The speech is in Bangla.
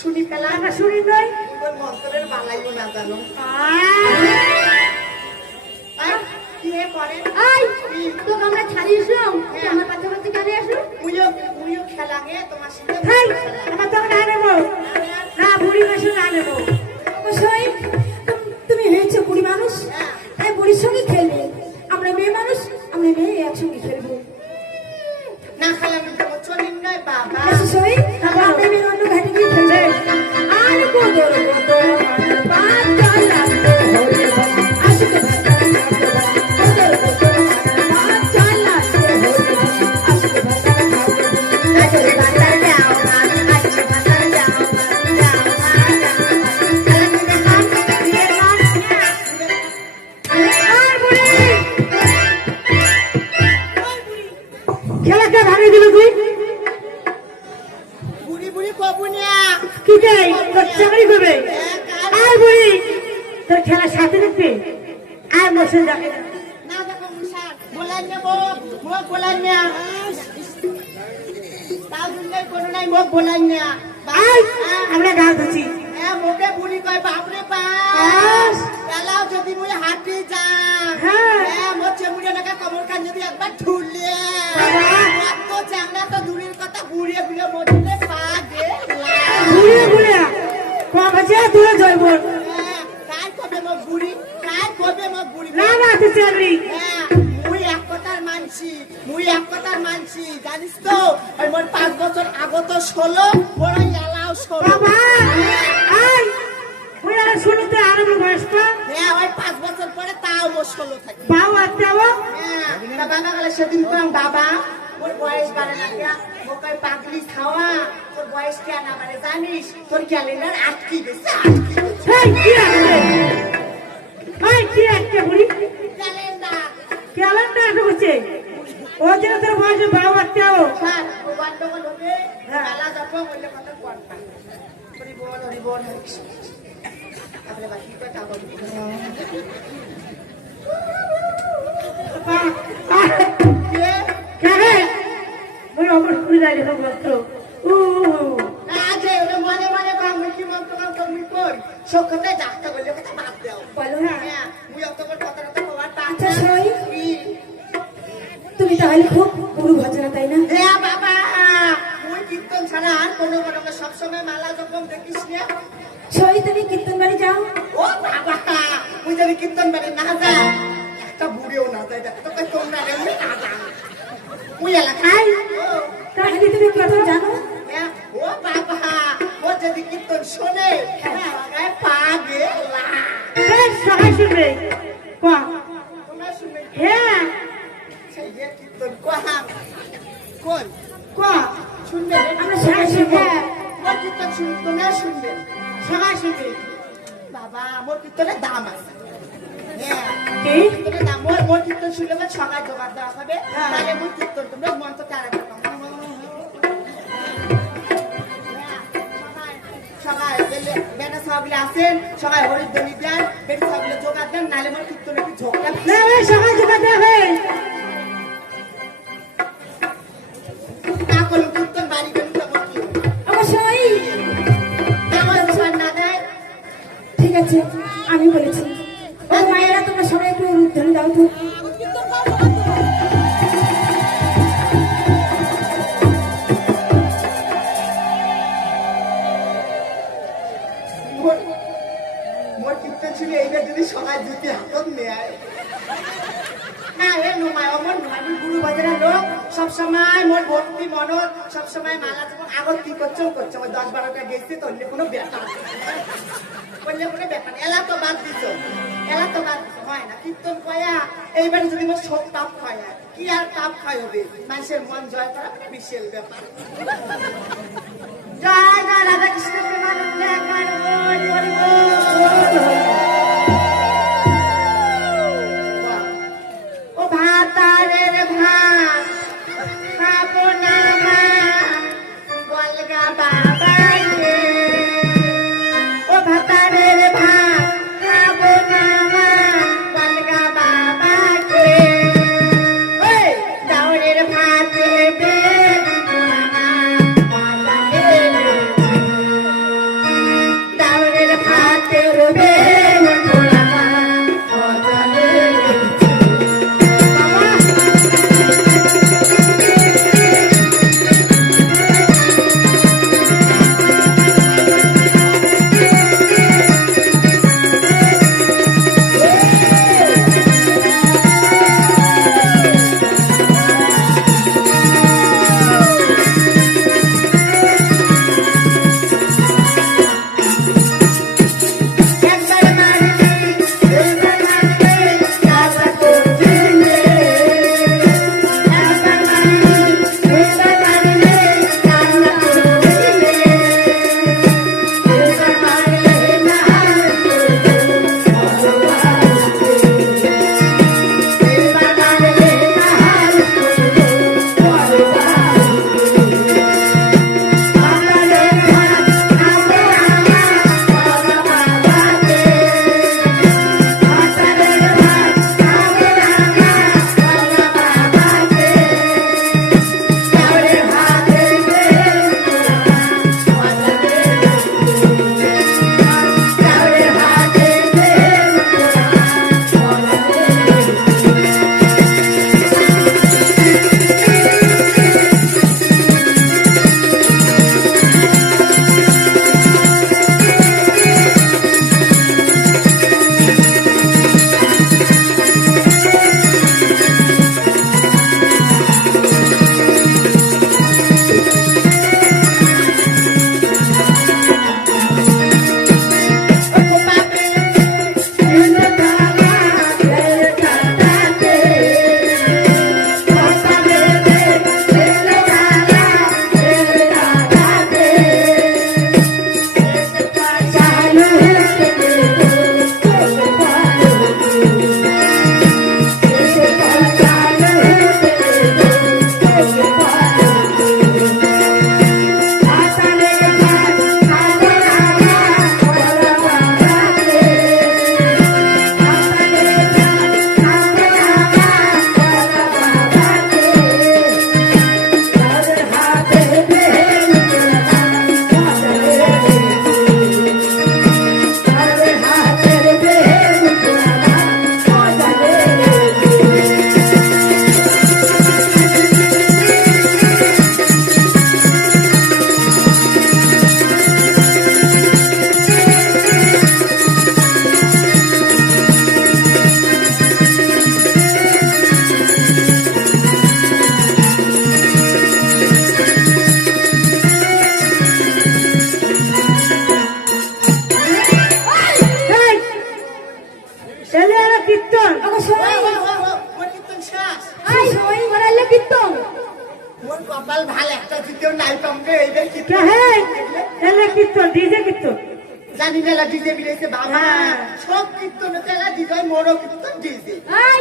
শুনি পেলা শুনি নাই মন্ত্রের বালাইও না জানো আমরা ছাড়িয়েছ আমার কাছে কাছে কেন আসলো মুইও খেলাঙে তোমার সাথে আমার তো না নেবো না বুড়ি বসে না নেবো অবশ্যই তুমি হয়েছো বুড়ি মানুষ তাই বুড়ির সঙ্গে খেলবে আমরা মেয়ে মানুষ আমরা মেয়ে একসঙ্গে খেলবো না খেলাম চলিন নয় বাবা অবশ্যই আমরা মেয়ে অন্য ঘাটে গিয়ে খেলবে আর গোদর গোদর পাঁচ চার লাগবে হলে আসতে খেলার সাথে দেখবে আর বসে যাবে না দেখো মুসার বলাই নেব মুখ বলাই না তাও দুনিয়ায় কোনো নাই মুখ বলাই না আমরা গাল ধুছি মুখে বুড়ি কয় বাপরে বাপ এলাও যদি মুই হাঁটি যা মোর চেমুড়ে নাকা কমর খান যদি একবার ঠুললে এত চাংলা তো দূরের কথা বুড়িয়ে বুড়িয়ে মরলে পা দে বুড়িয়ে বুড়িয়ে কম আছে দূরে যাইব না না তুই চলবি মুই এক কথার মানছি জানিস তো ওই মোর 5 বছর আগত 16 বড় এলাও 16 বাবা আই ওই আর শুনতে আরো বয়সটা ওই 5 বছর পরে তাও মোর 16 থাকে বাবা আত্মাও বাবা না গেলে সেদিন কইলাম বাবা ওর বয়স বাড়ে না কিয়া মোকাই পাগলি খাওয়া তোর বয়স কেন না বাড়ে জানিস তোর ক্যালেন্ডার আটকি গেছে এই কি আছে এই কি আছে বুড়ি ক্যালেন্ডার ঢুকছে ও যে তোর বয়স বাবা আত্মাও স্যার ও গন্ডগোল হবে মেলা যাব বললে কথা কোনটা হরি বল আপনি বাকি কথা বলুন কে ওই অমর খুলে যাই সব মাত্র আজে ওরে মনে মনে বাংলা কি মন তোমার তুমি কই সখতে ডাক্তার বললে কথা বাদ দাও বলো হ্যাঁ মুই অত বড় কথাটা তো হওয়ার আচ্ছা সই তুমি তাহলে খুব গুরু ভজনা তাই না হ্যাঁ বাবা মুই কীর্তন ছাড়া আর কোনো সব সময় মালা জপম দেখিস না সই তুমি কীর্তন বাড়ি যাও ও বাবা মুই যদি কীর্তন বাড়ি না যাই একটা বুড়িও না যায় তো কই তোমরা রে না যাও মুই এলাকায় তাহলে তুমি কীর্তন জানো ও বাবা ও যদি কীর্তন শোনে লাগায় পা গেলা বেশ সবাই শুনবে কোয়া তোমরা শুনবে হ্যাঁ সেই কীর্তন কোহাম কোন কোয়া শুনবে আমরা সবাই শুনবো মোর কীর্তন তোমরা শুনবে সবাই শুনবে বাবা মোর কীর্তনের দাম আছে কি কীর্তনের দাম মোর কীর্তন শুনলে আমার সবাই জোগাড় দেওয়া হবে তাহলে মোর কীর্তন তোমরা মন্ত্র তারা সবাই বেটা সবাই আসেন সবাই হরিদ্বনি দেন বেটা সবাই জোগাড় দেন নাহলে মোর কীর্তন একটু ঝোঁকটা সবাই জোগাড় দেবে না করুন কীর্তন বাড়ি গেলে তোমার কি অবশ্যই আমার ছাড় না দেয় ঠিক আছে আমি বলেছি ও মায়েরা তোমরা সবাই একটু ধরে দাও তো মোর কীর্তন শুনে এইটা যদি সবাই দুটি হাতত নেয় না এ নমায় অমর নমায় গুরু বাজারের লোক সবসময় মোর ভক্তি মনত সবসময় মালা যখন আগত কি করছো ওই 10-12টা গেছি তো অন্য কোনো ব্যাপার বললে কোনো ব্যাপার এলা তো বাদ দিছ হয় না কীর্তন কয়া এইবারে যদি মোর সব পাপ খায় কি আর পাপ খায় হবে মানুষের মন জয় করা মানে বিশাল ব্যাপার জয় জয় রাধা কৃষ্ণ প্রেমানন্দে একবার হরি বল কপাল ভাল একটা জিতেও নাই কমকে এইবার কে কীর্তন হে এলে কীর্তন ডিজে কীর্তন জানি না ডিজে বিলেছে বাবা হ্যাঁ। সব কীর্তন তেলা ডিজে মোরও কীর্তন ডিজে এই